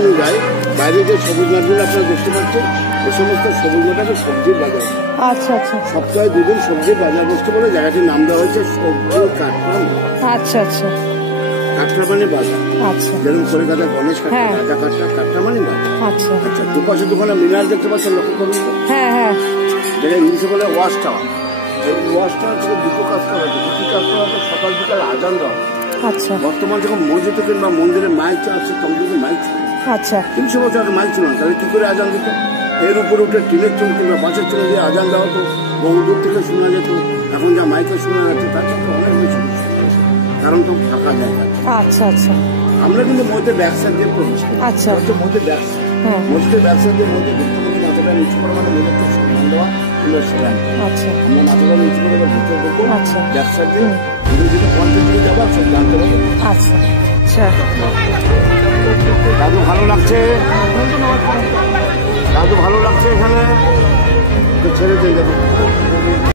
অনুযায়ী বাইরে যে সবুজ মাঠগুলো আপনারা দেখতে পাচ্ছেন ওই সমস্ত সবুজ মাঠে সবজির বাজার। আচ্ছা আচ্ছা। সপ্তাহে 2 দিন সবজির বাজার বসতে বলে জায়গাটির নাম দেওয়া হয়েছে সবজি কাটরা। আচ্ছা আচ্ছা। কাটরা মানে বাজার। আচ্ছা। যেরকম কলকাতা গণেশ কাটরা, রাজা কাটরা, কাটরা মানে বাজার। আচ্ছা আচ্ছা, দুপাশে দোকানে মিনার দেখতে পাচ্ছেন, লক্ষ্য করুন তো। হ্যাঁ হ্যাঁ। যেটা ইংলিশে বলে ওয়াশ টাওয়ার। এই ওয়াশ টাওয়ার থেকে দুটো কাজ করা হচ্ছে। দুটো কাজ করা হচ্ছে, সকাল বিকাল আজান দেওয়া। আচ্ছা। বর্তমান যখন মসজিদে কিংবা মন্দিরে মাইক চালাচ্ছে তখন কিন্তু মাইক ছিল। আচ্ছা। 300 বছর আগে মাইক ছিল না, তাহলে কি করে আজান দিত? এর উপরে উঠে টিনের চুল কিংবা বাঁশের চুল দিয়ে আজান দেওয়া হতো, বহু দূর থেকে শোনা যেত। এখন যা মাইকে শোনা যাচ্ছে তার থেকে অনেক বেশি, কারণ তো ফাঁকা জায়গা। আচ্ছা আচ্ছা। আমরা কিন্তু মধ্যে ব্যবসা দিয়ে প্রবেশ করি। আচ্ছা। মধ্যে ব্যবসা, মধ্যে ব্যবসা দিয়ে মধ্যে ঢুকতে গেলে মাথাটা নিচু করে মানে মেয়েদের তো সম্মান দেওয়া কিংবা সেলাম। আচ্ছা। আমরা মাথাটা নিচু করে ভিতরে ঢুকবো। আচ্ছা। ব্যবসা দিয়ে যদি পঞ্চায়েত দিয়ে যাবো সব জানতে পারবো। আচ্ছা আচ্ছা। দাদু ভালো লাগছে, দাদু ভালো লাগছে এখানে, ছেড়ে দিয়ে যাবো।